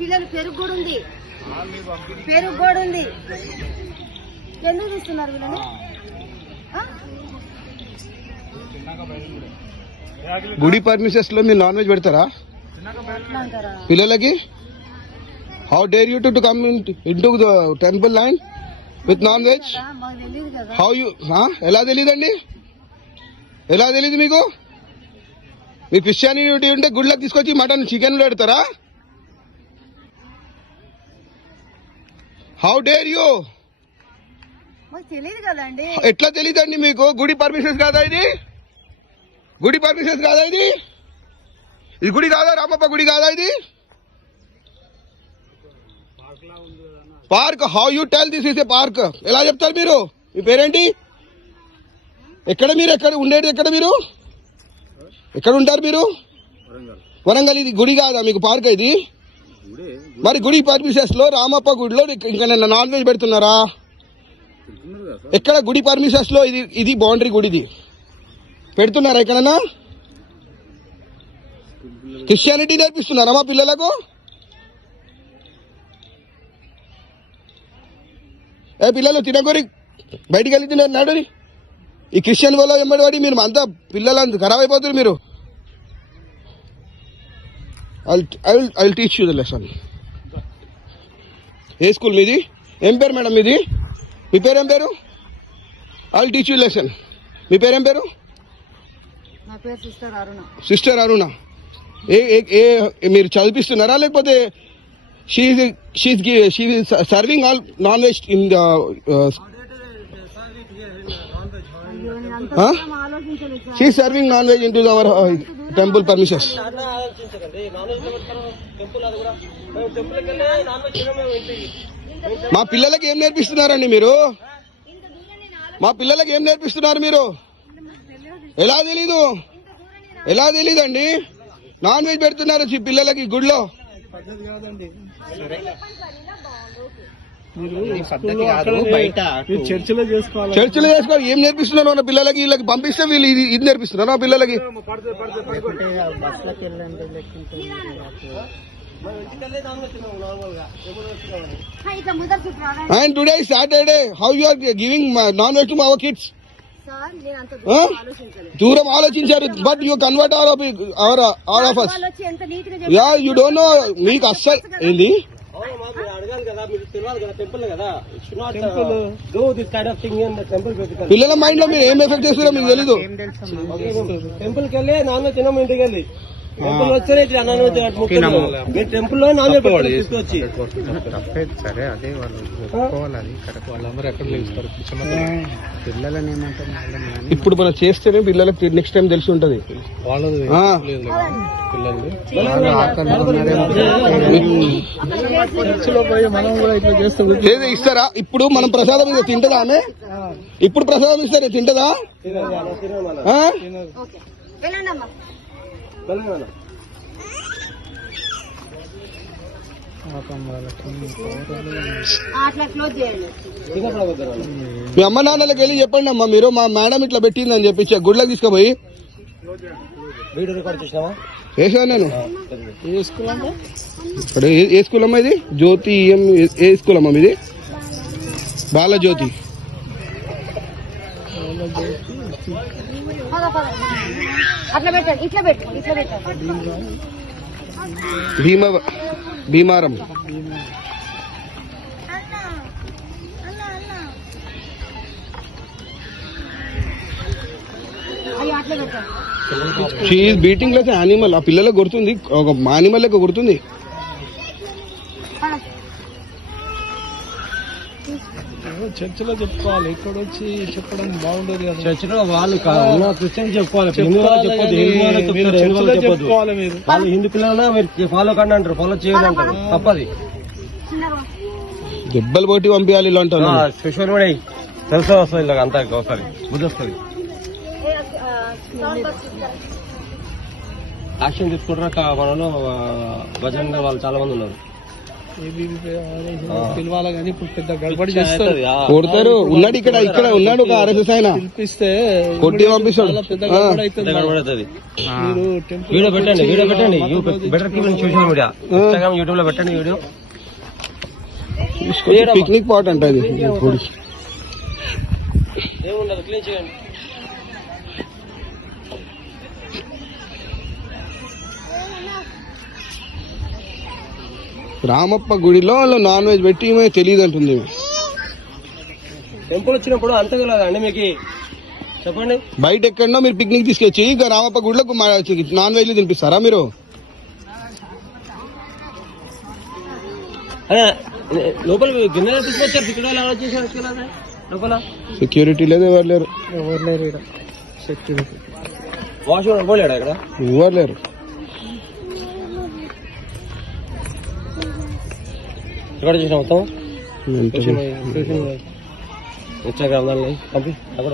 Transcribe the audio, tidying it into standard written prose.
పిల్లలు పెరుగు కూడా ఉంది, పెరుగు కూడా ఉంది. ఎందుకు తీస్తున్నారు వీళ్ళని? గుడి పర్మిషన్స్ లో మీరు నాన్ వెజ్ పెడతారా పిల్లలకి? How dare you to come into the temple line with non veg? How you? ఎలా తెలియదండి? ఎలా తెలియదు మీకు? మీ క్రిస్టియానిటీ ఉంటే గుళ్ళకి తీసుకొచ్చి మటన్ చికెన్ పెడతారా? How dare you? తెలియదు కదండి. ఎట్లా తెలియదండి మీకు? గుడి పర్మిషన్స్ కాదా ఇది? గుడి పర్మిషన్స్ కాదా ఇది? ఇది గుడి కాదా? రామప్ప గుడి కాదా ఇది? Park. How you tell this is a park? ఎలా చెప్తారు మీరు? మీ పేరేంటి? ఎక్కడ మీరు? ఎక్కడ ఉండేది? ఎక్కడ మీరు? ఎక్కడ ఉంటారు మీరు? వరంగల్. ఇది గుడి కాదా మీకు? పార్క్ ఇది? మరి గుడి పర్మిషన్స్ లో రామప్ప గుడిలో ఇంకా నాన్ వెజ్ పెడుతున్నారా? ఎక్కడ గుడి పర్మిషన్స్ లో? ఇది బౌండరీ గుడిది పెడుతున్నారా ఎక్కడన్నా? క్రిస్టియానిటీ నేర్పిస్తున్నారా మా పిల్లలకు? పిల్లలు తినగోరి బయటికి వెళ్ళి తిన్నాడు. ఈ క్రిస్టియన్ వల్ల వెంబడి మీరు అంతా పిల్లలంతా ఖరాబ్ అయిపోతారు మీరు. I will teach you the lesson. ఏ స్కూల్ మీది? ఏం పేరు మేడం మీది? మీ పేరు ఏం పేరు? I will teach you lesson. మీ పేరు ఏం పేరు? సిస్టర్ అరుణ. మీరు చదివిస్తున్నారా లేకపోతే serving all non veg in the she serving non veg in to our temple permissions. మా పిల్లలకి ఏం నేర్పిస్తున్నారండి మీరు? మా పిల్లలకి ఏం నేర్పిస్తున్నారు మీరు? ఎలా తెలీదు? ఎలా తెలీదండి? నాన్ వెజ్ పెడుతున్నారు పిల్లలకి గుడిలో. చర్చిలో చేసుకోవాలి. ఏం నేర్పిస్తున్నారు మన పిల్లలకి? వీళ్ళకి పంపిస్తే వీళ్ళు ఇది నేర్పిస్తున్నారు మా పిల్లలకి. And today Saturday how you are giving non veg to our kids? దూరం ఆలోచించారు. But you convert all of us. Ya you don't know. మీకు అస్సలు ఏంది పిల్లల మైండ్ లో మీరు ఏం ఎఫెక్ట్ చేస్తారో మీకు తెలీదు. టెంపుల్ కి వెళ్ళి నాన్ వెజ్ తినము, ఇంటికి వెళ్ళి టెంపుల్ వచ్చే టెంపుల్ లో నాన్ వెజ్ తీసుకొచ్చి సరే అదే వాళ్ళందరూ ఎక్కడ లేస్తారు పిల్లలని ఏమంటారు. ఇప్పుడు మనం చేస్తేనే పిల్లలకి నెక్స్ట్ టైం తెలిసి ఉంటది. ఇస్తారా? ఇప్పుడు మనం ప్రసాదం తింటదా ఆమె? ఇప్పుడు ప్రసాదం ఇస్తారా? తింటదా? మీ అమ్మ నాన్నలకి వెళ్ళి చెప్పండి అమ్మా మీరు, మా మేడం ఇట్లా పెట్టిందని చెప్పి గుడ్లకు తీసుకుపోయి. వేసాను నేను. ఇప్పుడు ఏ స్కూల్ అమ్మా ఇది? జ్యోతి. ఏ స్కూల్ అమ్మా మీది? Balajyothi. Bhimaram. She is beating like animal. ఆ పిల్లలకు కొడుతుంది, ఒక యానిమల్ లెక్క కొడుతుంది. చర్చిలో చెప్పుకోవాలి, ఇక్కడ వచ్చి చెప్పడం బాగుండదు కదా. చర్చిలో వాళ్ళు క్రిస్టియన్ చెప్పుకోవాలి, వాళ్ళు హిందూ పిల్లలు మీరు ఫాలో కండి అంటారు, ఫాలో చేయాలి అంటారు. తప్పది. దెబ్బలు కొట్టి పంపించాలి ఇలా అంటారు. స్పెషల్ కూడా తెలుసు వస్తుంది ఇలా అంతా ఒకసారి బుద్ధి వస్తుంది. యాక్షన్ తీసుకుంటారా మనలో భజన వాళ్ళు చాలా మంది ఉన్నారు. పిలవాలా కానీ ఇప్పుడు పెద్ద గడబడి చేస్తారు, కొడతారు. ఉన్నాడు ఇక్కడ ఇక్కడ ఉన్నాడు ఒక ఆర్ఎస్ఎస్ ఆయన, పిలిపిస్తే కొట్టి పంపిస్తాడు. పెద్ద గడబడి అవుతుంది. మీరు టెంపుల్ వీడియో పెట్టండి better social media Instagram YouTube లో పెట్టండి వీడియో. పిక్నిక్ పాట్ అంట ఇది గుడి. ఏముండదు క్లీన్ చేయండి. రామప్ప గుడిలో వాళ్ళు నాన్ వెజ్ పెట్టి తెలియదు అంటుంది. టెంపుల్ వచ్చినప్పుడు అంత తెలియదండి మీకు, చెప్పండి. బయట ఎక్కడో మీరు పిక్నిక్ తీసుకొచ్చి ఇక రామప్ప గుడిలో నాన్ వెజ్ తినిపిస్తారా మీరు? లోపల గిన్నెలు తీసుకొచ్చారు, ఇక్కడ ఆలోచించారు లోపల. సెక్యూరిటీ లేదు, ఎవరు లేరు. సెక్యూరిటీ వాష్రూమ్ పోలేడా ఇక్కడ? ఎవరు లేరు. ఎక్కడ చేసిన మొత్తం ఎంత ఇన్స్టాగ్రామ్ దాన్ని పంపి అక్కడ